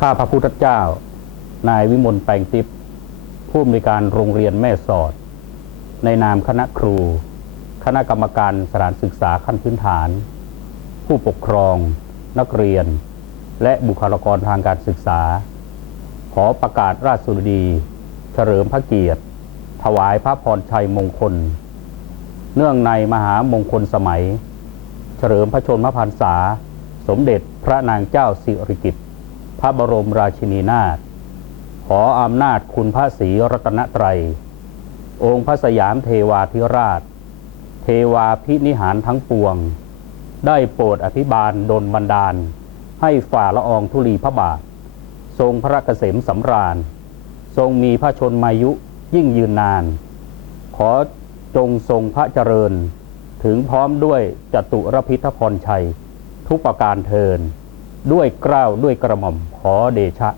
ข้าพระพุทธเจ้า นายวิมลแปลงติบผู้อำนวยการโรงเรียนแม่สอด ในนามคณะครู คณะกรรมการสถานศึกษาขั้นพื้นฐาน ผู้ปกครอง นักเรียน และบุคลากรทางการศึกษา ขอประกาศราชสุดี เฉลิมพระเกียรติ ถวายพระพรชัยมงคล เนื่องในมหามงคลสมัย เฉลิมพระชนมพรรษา สมเด็จพระนางเจ้าสิริกิติ์ พระบรมราชินีนาถขออำนาจคุณพระศรีรัตนตรัย องค์พระสยามเทวาธิราช เทวาพินิหารทั้งปวง ได้โปรดอภิบาลดลบันดาล ให้ฝ่าละอองธุลีพระบาท ทรงพระเกษมสำราญ ทรงมีพระชนมายุยิ่งยืนนาน ขอจงทรงพระเจริญ ถึงพร้อมด้วยจตุรพิทพรชัย ทุกประการเทิน ด้วยเกล้าวด้วยกระหม่อมขอเดชะ